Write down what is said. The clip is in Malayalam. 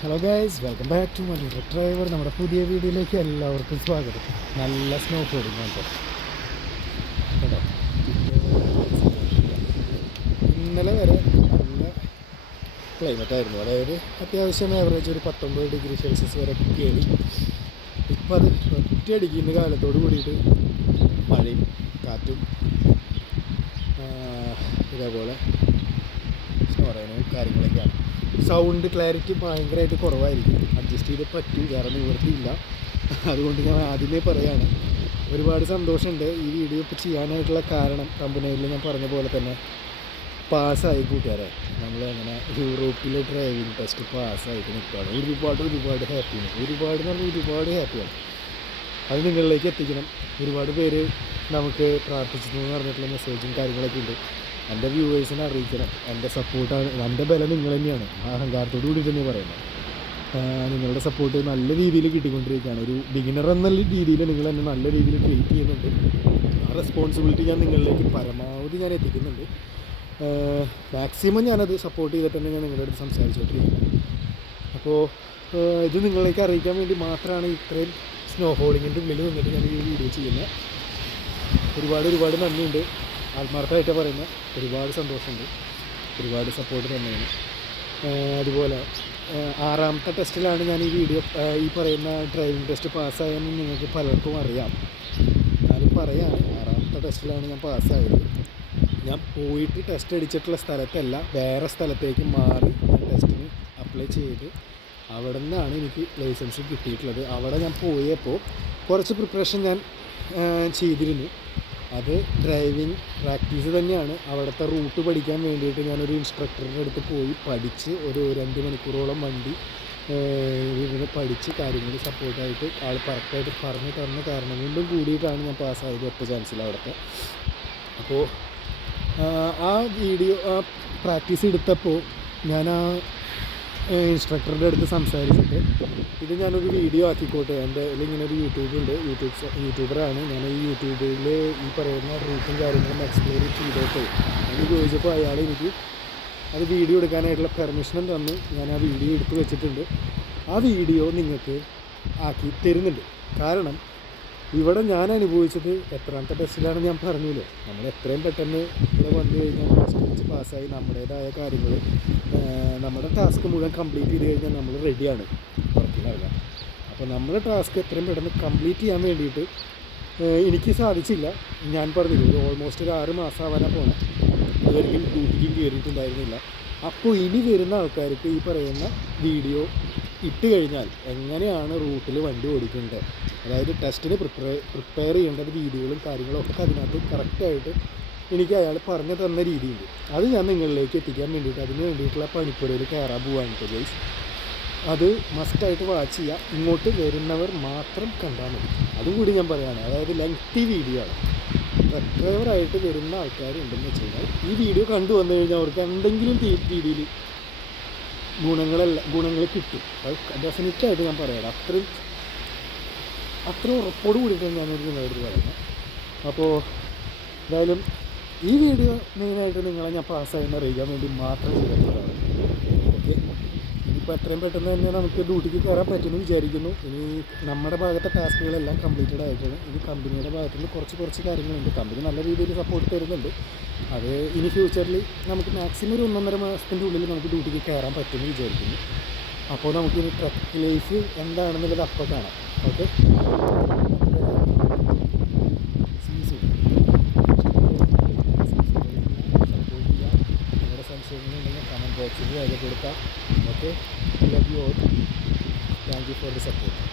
Hello guys welcome back to my driver നമ്മുടെ പുതിയ വീഡിയോയിലേക്ക് എല്ലാവർക്കും സ്വാഗതം. നല്ല സ്നോ ഫോഡിങ് കേട്ടോ? ഇന്നലെ വരെ നല്ല ക്ലൈമറ്റ് ആയിരുന്നു. അതായത് അത്യാവശ്യം ആവറേജ് ഒരു പത്തൊമ്പത് ഡിഗ്രി സെൽഷ്യസ് വരെ കയറി. ഇപ്പം അത് ഒറ്റയടിക്ക് ഇന്ന് കാലത്തോട് കൂടിയിട്ട് മഴയും കാറ്റും ഇതേപോലെ സ്നോറൈനും കാര്യങ്ങളൊക്കെയാണ്. സൗണ്ട് ക്ലാരിറ്റി ഭയങ്കരമായിട്ട് കുറവായിരിക്കും. അഡ്ജസ്റ്റ് ചെയ്ത് പറ്റും വേറെ നിവൃത്തിയില്ല അതുകൊണ്ട് ഞാൻ ആദ്യമേ പറയാണ് ഒരുപാട് സന്തോഷമുണ്ട് ഈ വീഡിയോ ഇപ്പോൾ ചെയ്യാനായിട്ടുള്ള കാരണം കമ്പനിയിൽ ഞാൻ പറഞ്ഞ പോലെ തന്നെ പാസ്സായി കൂട്ടുകാരെ. നമ്മൾ അങ്ങനെ യൂറോപ്പിലെ ഡ്രൈവിംഗ് ടെസ്റ്റ് പാസ്സായിട്ട് നിൽക്കുകയാണ്. ഒരുപാട് ഒരുപാട് ഹാപ്പിയാണ് ഒരുപാട് നല്ല ഒരുപാട് ഹാപ്പിയാണ് അത് നിങ്ങളിലേക്ക് എത്തിക്കണം. ഒരുപാട് പേര് നമുക്ക് പ്രാർത്ഥിച്ചു എന്ന് പറഞ്ഞിട്ടുള്ള മെസ്സേജും കാര്യങ്ങളൊക്കെ ഉണ്ട്. എന്റെ വ്യൂവേഴ്സിനെ അറിയിക്കണം. എന്റെ സപ്പോർട്ടാണ്. എന്റെ ബലം നിങ്ങൾ തന്നെയാണ്. ആ അഹങ്കാരത്തോട് കൂടി തന്നെ പറയുന്നത് നിങ്ങളുടെ സപ്പോർട്ട് നല്ല രീതിയിൽ കിട്ടിക്കൊണ്ടിരിക്കുകയാണ്. ഒരു ബിഗിനർ എന്ന രീതിയിൽ നിങ്ങൾ എന്നെ നല്ല രീതിയിൽ ട്രീറ്റ് ചെയ്യുന്നുണ്ട്. ആ റെസ്പോൺസിബിലിറ്റി ഞാൻ നിങ്ങളിലേക്ക് പരമാവധി ഞാൻ എത്തിക്കുന്നുണ്ട്. മാക്സിമം ഞാനത് സപ്പോർട്ട് ചെയ്തിട്ട് തന്നെ ഞാൻ നിങ്ങളുടെ അടുത്ത് സംസാരിച്ചുകൊണ്ടിരിക്കുന്നത് അപ്പോൾ ഇത് നിങ്ങളിലേക്ക് അറിയിക്കാൻ വേണ്ടി മാത്രമാണ് ഇത്രയും സ്നോ ഹോളിങ്ങിന്റെ ഉള്ളിൽ നിന്നിട്ട് ഞാൻ ഈ വീഡിയോ ചെയ്യുന്നത്. ഒരുപാട് ഒരുപാട് നന്ദിയുണ്ട്. ആത്മാർത്ഥമായിട്ട് പറയുന്ന ഒരുപാട് സന്തോഷമുണ്ട്. ഒരുപാട് സപ്പോർട്ട് തന്നെയാണ്. അതുപോലെ ആറാമത്തെ ടെസ്റ്റിലാണ് ഞാൻ ഈ വീഡിയോ ഈ പറയുന്ന ഡ്രൈവിംഗ് ടെസ്റ്റ് പാസ്സായെന്ന് നിങ്ങൾക്ക് പലർക്കും അറിയാം. എന്നാലും പറയാണ് ആറാമത്തെ ടെസ്റ്റിലാണ് ഞാൻ പാസ്സായത്. ഞാൻ പോയിട്ട് ടെസ്റ്റ് അടിച്ചിട്ടുള്ള സ്ഥലത്തല്ല വേറെ സ്ഥലത്തേക്ക് മാറി ഞാൻ ടെസ്റ്റിന് അപ്ലൈ ചെയ്ത് അവിടെ നിന്നാണ് എനിക്ക് ലൈസൻസ് കിട്ടിയിട്ടുള്ളത്. അവിടെ ഞാൻ പോയപ്പോൾ കുറച്ച് പ്രിപ്പറേഷൻ ഞാൻ ചെയ്തിരുന്നു. അത് ഡ്രൈവിംഗ് പ്രാക്ടീസ് തന്നെയാണ്. അവിടുത്തെ റൂട്ട് പഠിക്കാൻ വേണ്ടിയിട്ട് ഞാനൊരു ഇൻസ്ട്രക്ടറുടെ അടുത്ത് പോയി പഠിച്ച് ഒരു രണ്ട് മണിക്കൂറോളം വണ്ടി ഇങ്ങനെ പഠിച്ച് കാര്യങ്ങൾ സപ്പോർട്ടായിട്ട് ആൾ കറക്റ്റായിട്ട് പറഞ്ഞു തന്ന കാരണം കൊണ്ടും കൂടിയിട്ടാണ് ഞാൻ പാസ്സായത് ഒറ്റ ചാൻസിൽ അവിടുത്തെ. അപ്പോൾ ആ വീഡിയോ ആ പ്രാക്ടീസ് എടുത്തപ്പോൾ ഞാൻ ആ ഇൻസ്ട്രക്ടറുടെ അടുത്ത് സംസാരിച്ചിട്ട് ഇത് ഞാനൊരു വീഡിയോ ആക്കിക്കോട്ടെ. എന്റെ ഇങ്ങനെ ഒരു യൂട്യൂബ് ഉണ്ട്. യൂട്യൂബ് യൂട്യൂബറാണ് ഞാൻ ഈ യൂട്യൂബിൽ ഈ പറയുന്ന റൂട്ടും കാര്യങ്ങളും എക്സ്പ്ലോർ ചെയ്തോട്ടെ. എന്ന് ചോദിച്ചപ്പോൾ അയാൾ എനിക്ക് അത് വീഡിയോ എടുക്കാനായിട്ടുള്ള പെർമിഷനും തന്നു. ഞാൻ ആ വീഡിയോ എടുത്തു വെച്ചിട്ടുണ്ട്. ആ വീഡിയോ നിങ്ങൾക്ക് ആക്കി തരുന്നുണ്ട്. കാരണം ഇവിടെ ഞാൻ അനുഭവിച്ചത് എത്രാമത്തെ ടെസ്റ്റിലാണ് ഞാൻ പറഞ്ഞില്ലേ? നമ്മൾ എത്രയും പെട്ടെന്ന് ഇവിടെ വന്നു കഴിഞ്ഞാൽ ടെസ്റ്റ് വെച്ച് പാസ്സായി നമ്മുടേതായ കാര്യങ്ങൾ നമ്മുടെ ടാസ്ക് മുഴുവൻ കംപ്ലീറ്റ് ചെയ്ത് കഴിഞ്ഞാൽ നമ്മൾ റെഡിയാണ് വർക്കിനിറങ്ങാൻ അപ്പോൾ നമ്മുടെ ടാസ്ക് എത്രയും പെട്ടെന്ന് കംപ്ലീറ്റ് ചെയ്യാൻ വേണ്ടിയിട്ട് എനിക്ക് സാധിച്ചില്ല. ഞാൻ പറഞ്ഞില്ല ഓൾമോസ്റ്റ് ഒരു ആറ് മാസം ആവാനാണ് പോണേ. ഇതുവരെയും ഡ്യൂട്ടിക്കും കയറിയിട്ടുണ്ടായിരുന്നില്ല അപ്പോൾ ഇനി വരുന്ന ആൾക്കാർക്ക് ഈ പറയുന്ന വീഡിയോ ഇട്ട് കഴിഞ്ഞാൽ എങ്ങനെയാണ് റൂട്ടിൽ വണ്ടി ഓടിക്കേണ്ടത് അതായത് ടെസ്റ്റിന് പ്രിപ്പയർ പ്രിപ്പയർ ചെയ്യേണ്ട രീതികളും കാര്യങ്ങളും ഒക്കെ അതിനകത്ത് കറക്റ്റായിട്ട് എനിക്ക് അയാൾ പറഞ്ഞു തന്ന രീതിയുണ്ട്. അത് ഞാൻ നിങ്ങളിലേക്ക് എത്തിക്കാൻ വേണ്ടിയിട്ട് അതിന് വേണ്ടിയിട്ടുള്ള പണിപ്പുരയിൽ കയറാൻ പോവാണ് ഗൈസ് അത് മസ്റ്റായിട്ട് വാച്ച് ചെയ്യുക. ഇങ്ങോട്ട് വരുന്നവർ മാത്രം കണ്ടാൽ മതി. അതും കൂടി ഞാൻ പറയുകയാണ് അതായത് ലെങ്തി വീഡിയോ ആണ്. ട്രക്ക് ഡ്രൈവറായിട്ട് വരുന്ന ആൾക്കാരുണ്ടെന്ന് വെച്ച് കഴിഞ്ഞാൽ ഈ വീഡിയോ കണ്ടു വന്നു കഴിഞ്ഞാൽ അവർക്ക് എന്തെങ്കിലും രീതിയിൽ ഗുണങ്ങളല്ല ഗുണങ്ങൾ കിട്ടും. അത് ഡെഫിനറ്റായിട്ട് ഞാൻ പറയാം. അത്രയും അത്ര ഉറപ്പോട് കൂടിയിട്ടാണ് ഞാനൊരു നിങ്ങളോട് പറയുന്നത്. അപ്പോൾ എന്തായാലും ഈ വീഡിയോ മെയിനായിട്ട് നിങ്ങളെ ഞാൻ പാസ്സായി അറിയിക്കാൻ വേണ്ടി മാത്രം ചെയ്തിട്ടുള്ളതാണ്. ഓക്കെ ഇനിയിപ്പോൾ എത്രയും പെട്ടെന്ന് തന്നെ നമുക്ക് ഡ്യൂട്ടിക്ക് കയറാൻ പറ്റുമെന്ന് വിചാരിക്കുന്നു. ഇനി നമ്മുടെ ഭാഗത്തെ ടാസ്കുകളെല്ലാം കംപ്ലീറ്റഡ് ആയിട്ടാണ് ഇനി കമ്പനിയുടെ ഭാഗത്തുനിന്ന് കുറച്ച് കുറച്ച് കാര്യങ്ങളുണ്ട്. കമ്പനി നല്ല രീതിയിൽ സപ്പോർട്ട് തരുന്നുണ്ട്. അത് ഇനി ഫ്യൂച്ചറിൽ നമുക്ക് മാക്സിമം ഒരു ഒന്നൊന്നര മാസത്തിന്റെ ഉള്ളിൽ നമുക്ക് ഡ്യൂട്ടിക്ക് കയറാൻ പറ്റുമെന്ന് വിചാരിക്കുന്നു. അപ്പോൾ നമുക്കിനി ട്രക്ക് ലൈഫ് എന്താണെന്നുള്ളത് അപ്പോൾ കാണാം. ഓക്കെ സംശയങ്ങളുണ്ടെങ്കിൽ കമന്റ് കൊടുക്കാം. Okay love you all thank you for the support